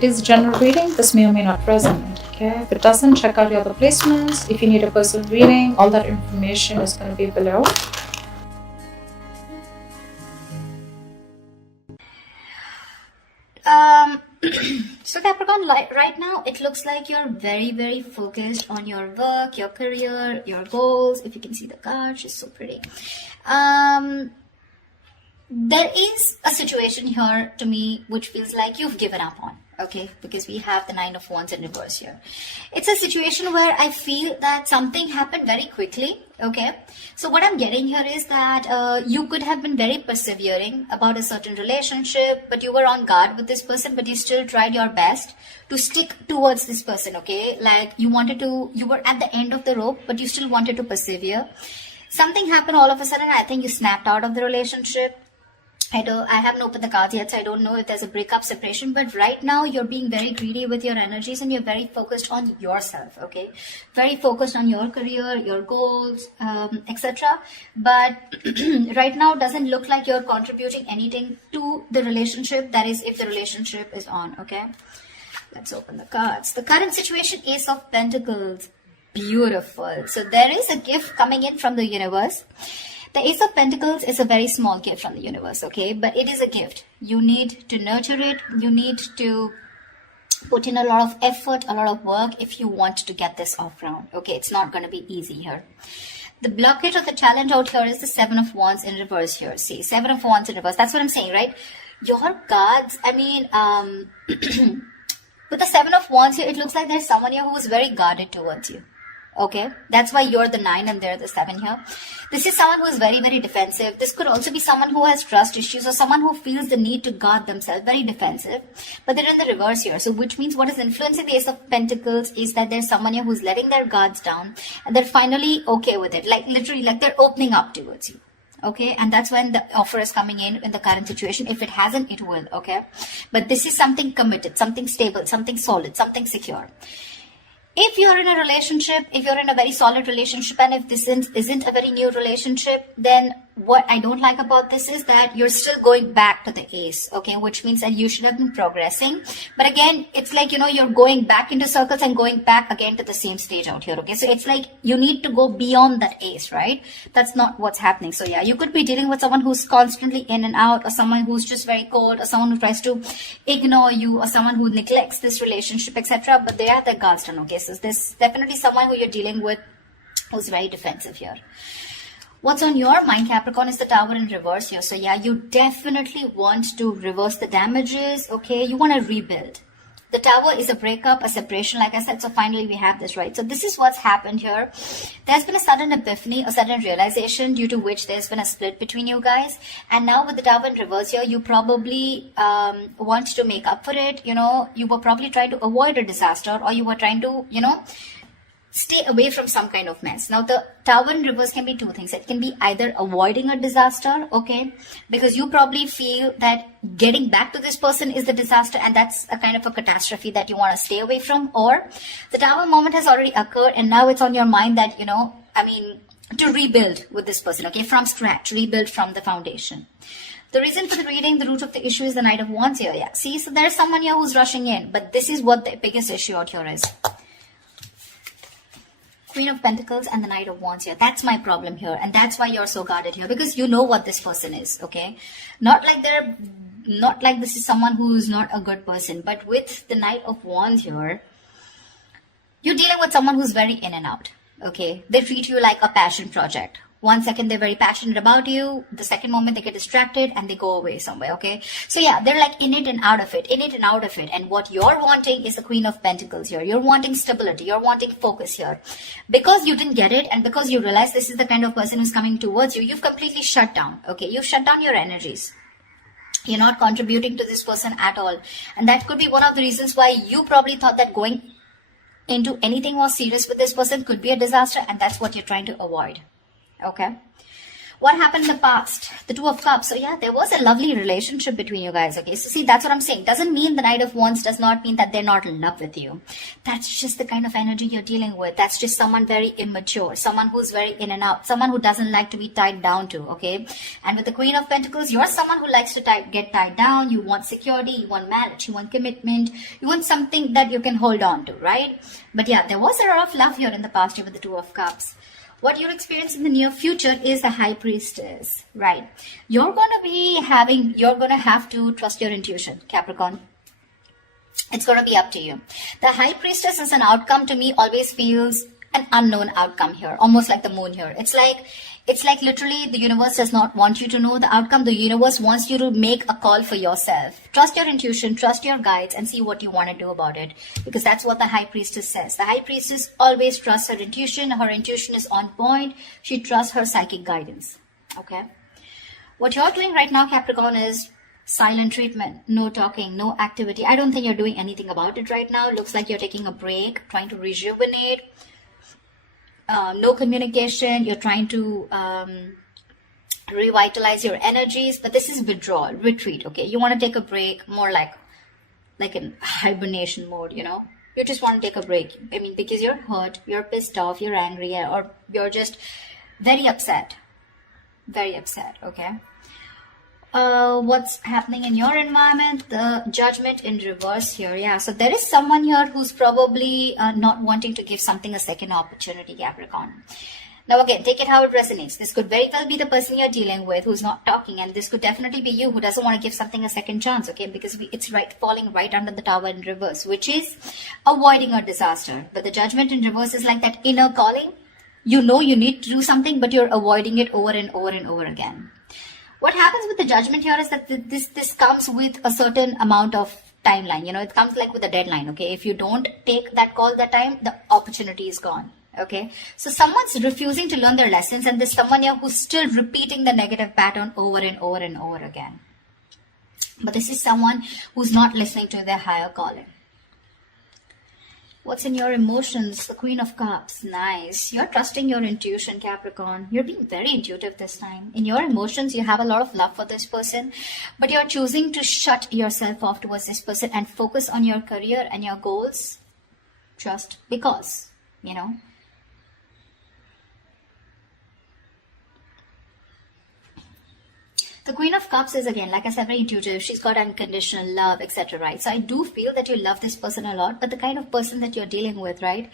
It is general reading. This may or may not resonate. Okay, if it doesn't, check out your other placements. If you need a personal reading, all that information is going to be below. So Capricorn, right now it looks like you're very focused on your work, your career, your goals. If you can see the card, she's so pretty. There is a situation here to me which feels like you've given up on, okay, because we have the Nine of Wands in reverse here. It's a situation where I feel that something happened very quickly, okay. So what I'm getting here is that you could have been very persevering about a certain relationship, but you were on guard with this person, but you still tried your best to stick towards this person, okay. Like you were at the end of the rope, but you still wanted to persevere. Something happened all of a sudden. I think you snapped out of the relationship. I haven't opened the cards yet, so I don't know if there's a breakup, separation, but right now you're being very greedy with your energies and you're very focused on yourself, okay? Very focused on your career, your goals, etc. But right now doesn't look like you're contributing anything to the relationship, that is if the relationship is on, okay? Let's open the cards. The current situation, Ace of Pentacles. Beautiful. So there is a gift coming in from the universe. The Ace of Pentacles is a very small gift from the universe, okay? But it is a gift. You need to nurture it. You need to put in a lot of effort, a lot of work if you want to get this off round, okay? It's not going to be easy here. The blockage of the challenge out here is the Seven of Wands in reverse here. See, Seven of Wands in reverse. That's what I'm saying, right? Your cards, I mean, with the Seven of Wands here, it looks like there's someone here who is very guarded towards you. Okay, that's why you're the 9 and they're the 7 here. This is someone who is very defensive. This could also be someone who has trust issues or someone who feels the need to guard themselves, very defensive. But they're in the reverse here. So which means what is influencing the Ace of Pentacles is that there's someone here who's letting their guards down and they're finally okay with it. Like literally, like they're opening up towards you. Okay, and that's when the offer is coming in the current situation. If it hasn't, it will, okay? But this is something committed, something stable, something solid, something secure. If you're in a relationship, if you're in a very solid relationship, and if this isn't a very new relationship, then what I don't like about this is that you're still going back to the Ace, okay, which means that you should have been progressing. But again, it's like, you know, you're going back into circles and going back again to the same stage out here, okay? So it's like you need to go beyond that Ace, right? That's not what's happening. So yeah, you could be dealing with someone who's constantly in and out, or someone who's just very cold, or someone who tries to ignore you, or someone who neglects this relationship, etc. But they are the guards done, okay? So there's definitely someone who you're dealing with who's very defensive here. What's on your mind, Capricorn, is the Tower in reverse here. So yeah, you definitely want to reverse the damages, okay? You want to rebuild. The Tower is a breakup, a separation, like I said. So finally we have this, right? So this is what's happened here. There's been a sudden epiphany, a sudden realization due to which there's been a split between you guys. And now with the Tower in reverse here, you probably want to make up for it. You know, you were probably trying to avoid a disaster, or you were trying to, you know, stay away from some kind of mess. Now the Tower in reverse can be two things. It can be either avoiding a disaster, okay, because you probably feel that getting back to this person is the disaster and that's a kind of a catastrophe that you want to stay away from, or the Tower moment has already occurred and now it's on your mind that, you know, I mean, to rebuild with this person, okay, from scratch, rebuild from the foundation. The reason for the reading, the root of the issue is the Knight of Wands here. Yeah, see, so there's someone here who's rushing in, but this is what the biggest issue out here is. Queen of Pentacles and the Knight of Wands here. That's my problem here. And that's why you're so guarded here. Because you know what this person is, okay? Not like this is someone who's not a good person. But with the Knight of Wands here, you're dealing with someone who's very in and out, okay? They treat you like a passion project. 1 second they're very passionate about you, the second moment they get distracted and they go away somewhere, okay? So yeah, they're like in it and out of it, in it and out of it. And what you're wanting is the Queen of Pentacles here. You're wanting stability, you're wanting focus here. Because you didn't get it and because you realize this is the kind of person who's coming towards you, you've completely shut down, okay? You've shut down your energies. You're not contributing to this person at all. And that could be one of the reasons why you probably thought that going into anything more serious with this person could be a disaster, and that's what you're trying to avoid. Okay. What happened in the past? The Two of Cups. So yeah, there was a lovely relationship between you guys. Okay, so see, that's what I'm saying. Doesn't mean the Knight of Wands does not mean that they're not in love with you. That's just the kind of energy you're dealing with. That's just someone very immature, someone who's very in and out, someone who doesn't like to be tied down to. Okay, and with the Queen of Pentacles, you're someone who likes to get tied down. You want security, you want marriage, you want commitment, you want something that you can hold on to, right? But yeah, there was a lot of love here in the past year with the Two of Cups. What you'll experience in the near future is the High Priestess, right? You're going to have to trust your intuition, Capricorn. It's going to be up to you. The High Priestess as an outcome to me always feels an unknown outcome here, almost like the moon here. It's like literally the universe does not want you to know the outcome. The universe wants you to make a call for yourself. Trust your intuition, trust your guides, and see what you want to do about it. Because that's what the High Priestess says. The High Priestess always trusts her intuition. Her intuition is on point. She trusts her psychic guidance. Okay? What you're doing right now, Capricorn, is silent treatment. No talking, no activity. I don't think you're doing anything about it right now. It looks like you're taking a break, trying to rejuvenate. No communication. You're trying to revitalize your energies, but this is withdrawal, retreat. Okay, you want to take a break, more like in hibernation mode. You know, you just want to take a break. I mean, because you're hurt, you're pissed off, you're angry, or you're just very upset. Very upset. Okay. What's happening in your environment? The Judgment in reverse here. Yeah, so there is someone here who's probably not wanting to give something a second opportunity, Capricorn. Now again, take it how it resonates. This could very well be the person you're dealing with who's not talking, and this could definitely be you who doesn't want to give something a second chance, okay? Because it's falling right under the Tower in reverse, which is avoiding a disaster. But the Judgment in reverse is like that inner calling. You know you need to do something, but you're avoiding it over and over and over again. What happens with the Judgment here is that this comes with a certain amount of timeline. You know, it comes like with a deadline, okay? If you don't take that call that time, the opportunity is gone, okay? So someone's refusing to learn their lessons, and there's someone here who's still repeating the negative pattern over and over and over again. But this is someone who's not listening to their higher calling. What's in your emotions? The Queen of Cups. Nice. You're trusting your intuition, Capricorn. You're being very intuitive this time. In your emotions, you have a lot of love for this person, but you're choosing to shut yourself off towards this person and focus on your career and your goals just because, you know. The Queen of Cups is, again, like I said, very intuitive. She's got unconditional love, etc., right? So I do feel that you love this person a lot, but the kind of person that you're dealing with, right?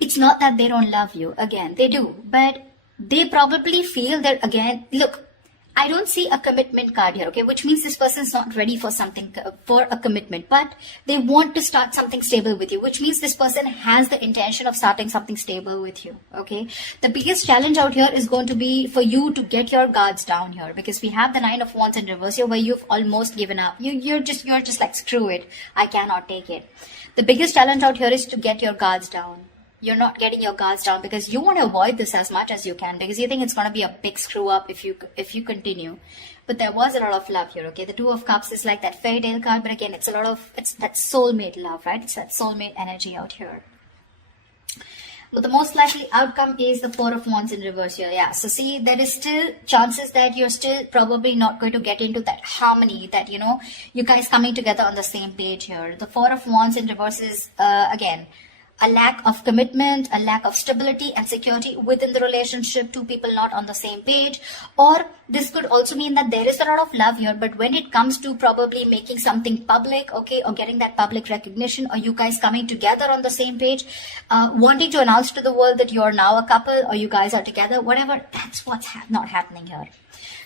It's not that they don't love you. Again, they do. But they probably feel that, again, look, I don't see a commitment card here, okay? Which means this person's not ready for something, for a commitment. But they want to start something stable with you, which means this person has the intention of starting something stable with you, okay? The biggest challenge out here is going to be for you to get your guards down here, because we have the Nine of Wands in reverse here where you've almost given up. You're just like, screw it. I cannot take it. The biggest challenge out here is to get your guards down. You're not getting your guards down because you want to avoid this as much as you can, because you think it's going to be a big screw up if you continue. But there was a lot of love here, okay? The Two of Cups is like that fairy tale card, but again, it's that soulmate love, right? It's that soulmate energy out here. But the most likely outcome is the Four of Wands in reverse here. Yeah, so see, there is still chances that you're still probably not going to get into that harmony, that, you know, you guys coming together on the same page here. The Four of Wands in reverse is, again, a lack of commitment, a lack of stability and security within the relationship, two people not on the same page. Or this could also mean that there is a lot of love here, but when it comes to probably making something public, okay, or getting that public recognition, or you guys coming together on the same page, wanting to announce to the world that you're now a couple or you guys are together, whatever, that's what's not happening here.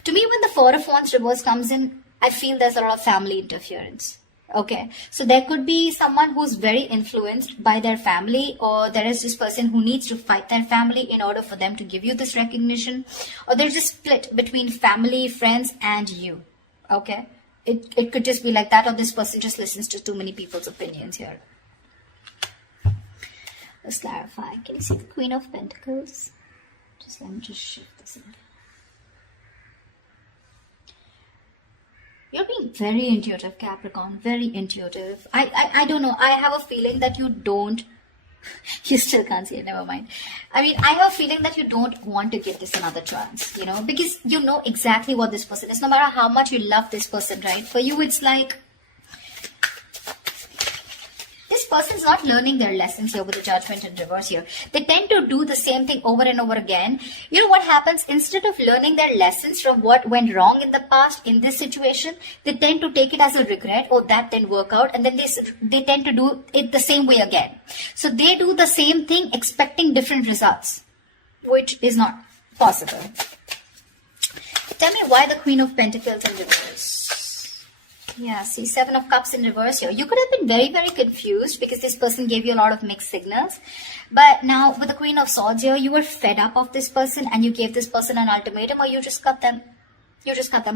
To me, when the Four of Wands reverse comes in, I feel there's a lot of family interference. Okay, so there could be someone who's very influenced by their family, or there is this person who needs to fight their family in order for them to give you this recognition, or there's a split between family, friends, and you. Okay, it could just be like that, or this person just listens to too many people's opinions here. Let's clarify. Can you see the Queen of Pentacles? Let me just shift this in. You're being very intuitive, Capricorn, very intuitive. I don't know. I have a feeling that you don't You still can't see it, never mind. I mean, I have a feeling that you don't want to give this another chance, you know, because you know exactly what this person is. No matter how much you love this person, right? For you, it's like this person's not learning their lessons here with the Judgment in reverse here. They tend to do the same thing over and over again. You know what happens? Instead of learning their lessons from what went wrong in the past in this situation, they tend to take it as a regret. Oh, that didn't work out. And then they tend to do it the same way again. So they do the same thing expecting different results, which is not possible. Tell me why the Queen of Pentacles in reverse. Yeah, see, Seven of Cups in reverse here. You could have been very, very confused because this person gave you a lot of mixed signals. But now with the Queen of Swords here, you were fed up of this person and you gave this person an ultimatum, or you just cut them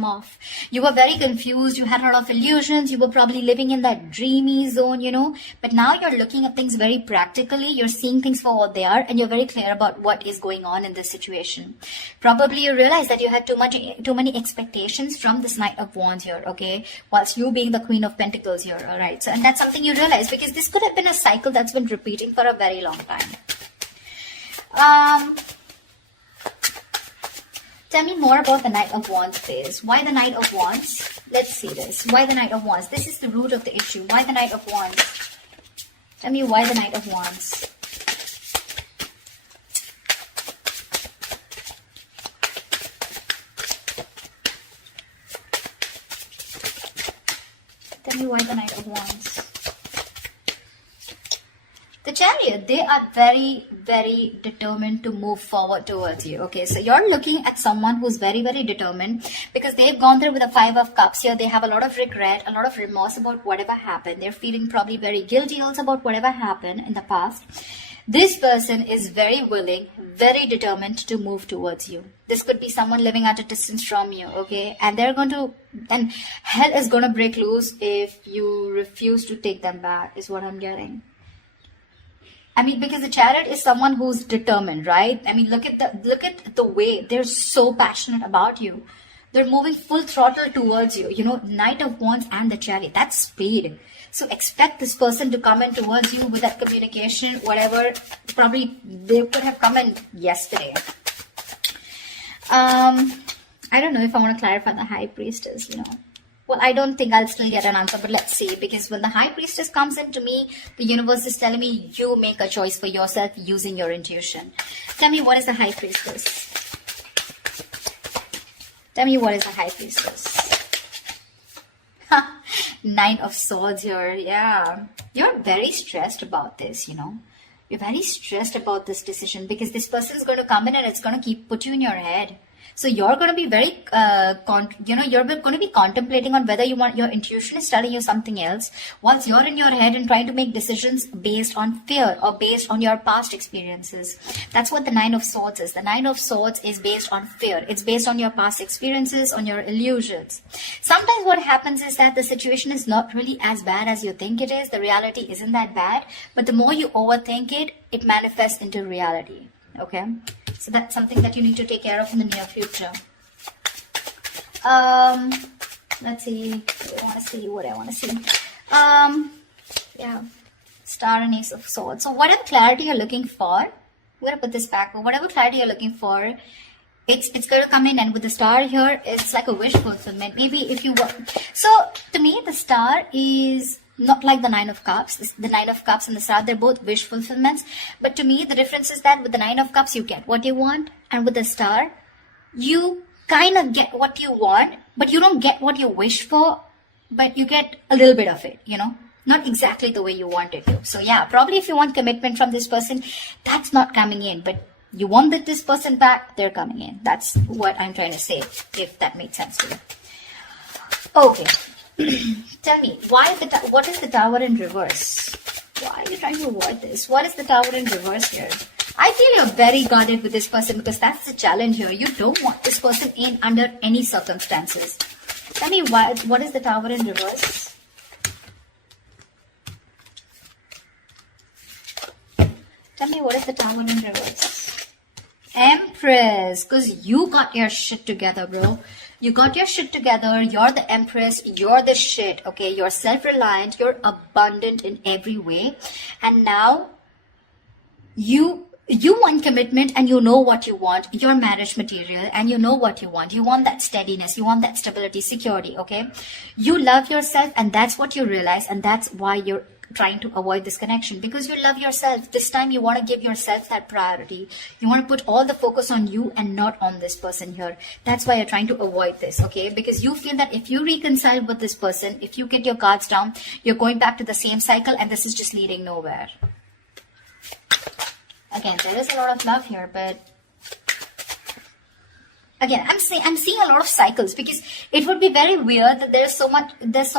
off. You were very confused. You had a lot of illusions. You were probably living in that dreamy zone, you know. But now you're looking at things very practically. You're seeing things for what they are, and you're very clear about what is going on in this situation. Probably you realize that you had too many expectations from this Knight of Wands here, okay? Whilst you being the Queen of Pentacles here, all right? So, and that's something you realize because this could have been a cycle that's been repeating for a very long time. Tell me more about the Knight of Wands, please. Why the Knight of Wands? Let's see this. Why the Knight of Wands? This is the root of the issue. Why the Knight of Wands? Tell me why the Knight of Wands. Tell me why the Knight of Wands. The Chariot, they are very, very determined to move forward towards you. Okay, so you're looking at someone who's very, very determined because they've gone through with the Five of Cups here. They have a lot of regret, a lot of remorse about whatever happened. They're feeling probably very guilty also about whatever happened in the past. This person is very willing, very determined to move towards you. This could be someone living at a distance from you, okay? And and hell is going to break loose if you refuse to take them back, is what I'm getting. I mean, because the Chariot is someone who's determined, right? I mean, look at the way they're so passionate about you. They're moving full throttle towards you. You know, Knight of Wands and the Chariot, that's speed. So expect this person to come in towards you with that communication, whatever. Probably they could have come in yesterday. I don't know if I want to clarify the High Priestess, you know. Well, I don't think I'll still get an answer, but let's see. Because when the High Priestess comes into me, the universe is telling me you make a choice for yourself using your intuition. Tell me, what is the High Priestess? Tell me, what is the High Priestess? Nine of Swords here. Yeah. You're very stressed about this, you know. You're very stressed about this decision because this person is going to come in and it's going to put you in your head. So you're going to be very, you're going to be contemplating on whether your intuition is telling you something else whilst you're in your head and trying to make decisions based on fear or based on your past experiences. That's what the Nine of Swords is. The Nine of Swords is based on fear. It's based on your past experiences, on your illusions. Sometimes what happens is that the situation is not really as bad as you think it is. The reality isn't that bad. But the more you overthink it, it manifests into reality. Okay? So that's something that you need to take care of in the near future. Let's see. What I want to see. Yeah. Star and Ace of Swords. So whatever clarity you're looking for, I'm going to put this back. But whatever clarity you're looking for, it's going to come in. And with the star here, it's like a wish fulfillment. Maybe if you want. So to me, the star is not like the Nine of Cups. The Nine of Cups and the Star, they're both wish fulfillments. But to me, the difference is that with the Nine of Cups, you get what you want. And with the Star, you kind of get what you want, but you don't get what you wish for, but you get a little bit of it, you know. Not exactly the way you want it to. So yeah, probably if you want commitment from this person, that's not coming in. But you want this person back, they're coming in. That's what I'm trying to say, if that makes sense to you. Okay. Tell me, what is the Tower in reverse? Why are you trying to avoid this? What is the Tower in reverse here? I feel you're very guarded with this person because that's the challenge here. You don't want this person in under any circumstances. Tell me, what is the Tower in reverse? Tell me, what is the Tower in reverse? Empress, because you got your shit together, bro. You got your shit together. You're the Empress. You're the shit. Okay. You're self-reliant. You're abundant in every way. And now you want commitment, and you know what you want. Your marriage material, and you know what you want. You want that steadiness, you want that stability, security, okay? You love yourself, and that's what you realize, and that's why you're trying to avoid this connection, because you love yourself. This time you want to give yourself that priority. You want to put all the focus on you and not on this person here. That's why you're trying to avoid this, okay? Because you feel that if you reconcile with this person, if you get your cards down, you're going back to the same cycle, and this is just leading nowhere. Again, there is a lot of love here, but again, I'm seeing a lot of cycles, because it would be very weird that there's so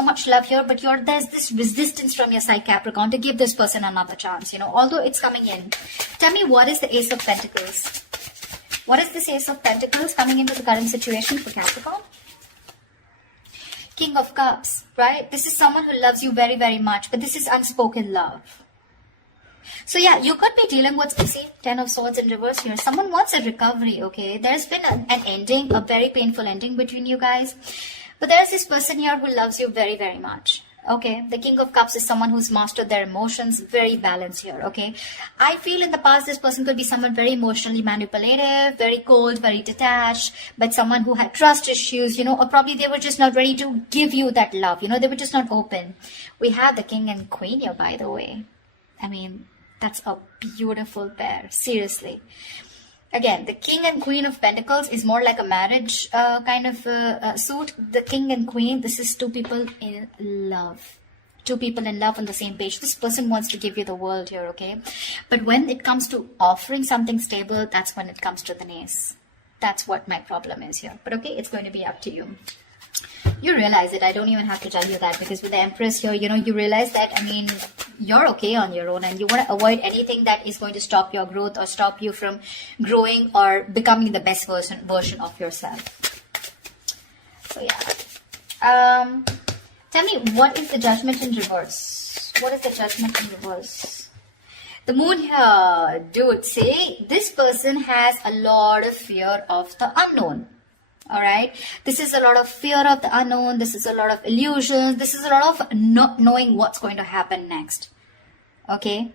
much love here, but there's this resistance from your side, Capricorn, to give this person another chance, you know, although it's coming in. Tell me, what is the Ace of Pentacles? What is this Ace of Pentacles coming into the current situation for Capricorn? King of Cups, right? This is someone who loves you very, very much, but this is unspoken love. So yeah, you could be dealing with, see, Ten of Swords in reverse here. Someone wants a recovery, okay? There's been an ending, a very painful ending between you guys. But there's this person here who loves you very, very much, okay? The King of Cups is someone who's mastered their emotions, very balanced here, okay? I feel in the past this person could be someone very emotionally manipulative, very cold, very detached, but someone who had trust issues, you know, or probably they were just not ready to give you that love, you know, they were just not open. We have the King and Queen here, by the way. I mean, that's a beautiful pair, seriously. Again, the King and Queen of Pentacles is more like a marriage kind of suit. The King and Queen, this is two people in love. Two people in love on the same page. This person wants to give you the world here, okay? But when it comes to offering something stable, that's when it comes to the nays. That's what my problem is here. But okay, it's going to be up to you. You realize it. I don't even have to tell you that, because with the Empress here, you know, you realize that, I mean, you're okay on your own, and you want to avoid anything that is going to stop your growth or stop you from growing or becoming the best version of yourself. So yeah. Tell me, what is the Judgment in reverse? What is the Judgment in reverse? The Moon here, dude, see, this person has a lot of fear of the unknown. All right, this is a lot of fear of the unknown. This is a lot of illusions. This is a lot of not knowing what's going to happen next. Okay,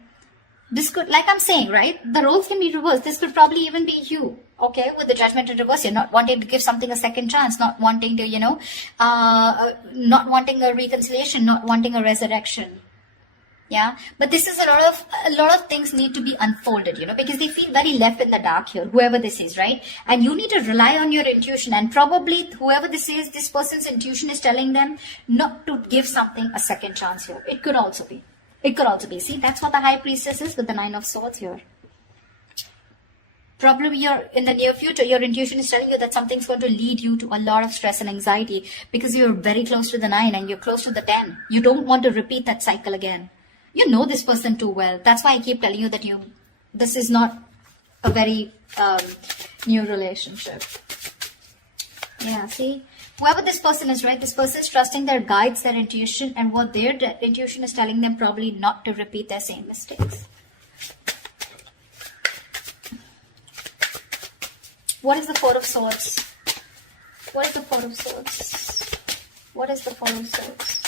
this could, like I'm saying, right, the roles can be reversed. This could probably even be you. Okay, with the Judgment in reverse, you're not wanting to give something a second chance, not wanting to, you know, not wanting a reconciliation, not wanting a resurrection. Yeah, but this is a lot of things need to be unfolded, you know, because they feel very left in the dark here, whoever this is, right? And you need to rely on your intuition, and probably whoever this is, this person's intuition is telling them not to give something a second chance here. It could also be. It could also be. See, that's what the High Priestess is with the Nine of Swords here. Probably you're in the near future, your intuition is telling you that something's going to lead you to a lot of stress and anxiety, because you're very close to the 9 and you're close to the 10. You don't want to repeat that cycle again. You know this person too well. That's why I keep telling you that this is not a very new relationship. Yeah, see? Whoever this person is, right? This person is trusting their guides, their intuition, and what their intuition is telling them, probably not to repeat their same mistakes. What is the Four of Swords? What is the Four of Swords? What is the Four of Swords?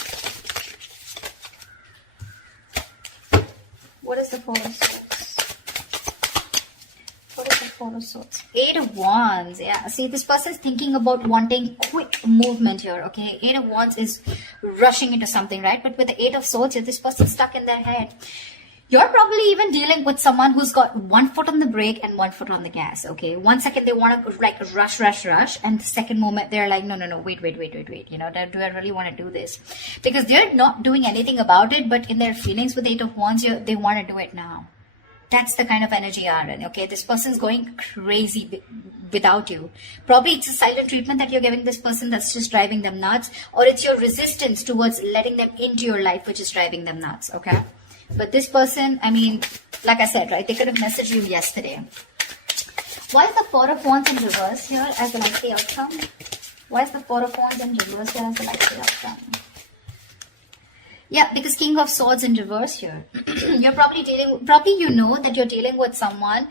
What is the Four of Swords? What is the Four of Swords? Eight of Wands. Yeah, see, this person is thinking about wanting quick movement here, okay? Eight of Wands is rushing into something, right? But with the Eight of Swords, this person's stuck in their head. You're probably even dealing with someone who's got one foot on the brake and one foot on the gas, okay? 1 second they want to like rush, and the second moment they're like, no, wait. You know, do I really want to do this? Because they're not doing anything about it, but in their feelings with Eight of Wands, they want to do it now. That's the kind of energy you are in, okay? This person's going crazy without you. Probably it's a silent treatment that you're giving this person that's just driving them nuts, or it's your resistance towards letting them into your life which is driving them nuts, okay? But this person, I mean, like I said, right, they could have messaged you yesterday. Why is the Four of Wands in reverse here as a likely outcome? Why is the Four of Wands in reverse here as a likely outcome? Yeah, because King of Swords in reverse here. You're probably you know that you're dealing with someone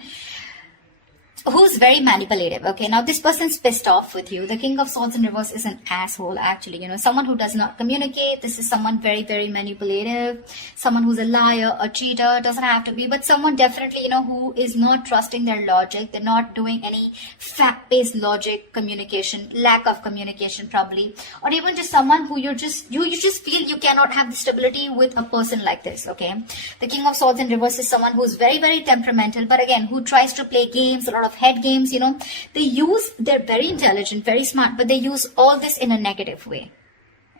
who's very manipulative. Okay, now this person's pissed off with you. The King of Swords in reverse is an asshole, actually. You know, someone who does not communicate. This is someone very, very manipulative. Someone who's a liar, a cheater. Doesn't have to be, but someone definitely, you know, who is not trusting their logic. They're not doing any fact-based logic communication, lack of communication probably, or even just someone who you just feel you cannot have the stability with a person like this. Okay, the King of Swords in reverse is someone who's very, very temperamental, but again, who tries to play games, a lot of head games. You know, they're very intelligent, very smart, but they use all this in a negative way.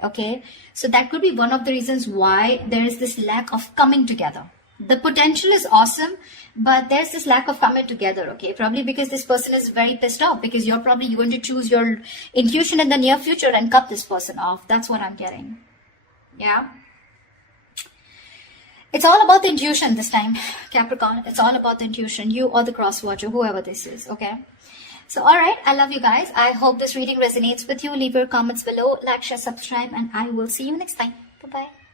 Okay, so that could be one of the reasons why there is this lack of coming together. The potential is awesome, but there's this lack of coming together. Okay, probably because this person is very pissed off, because you're probably going to choose your intuition in the near future and cut this person off. That's what I'm getting. Yeah, it's all about the intuition this time, Capricorn. It's all about the intuition, you or the cross watcher, whoever this is. Okay, so all right, I love you guys. I hope this reading resonates with you. Leave your comments below, like, share, subscribe, and I will see you next time. Bye bye.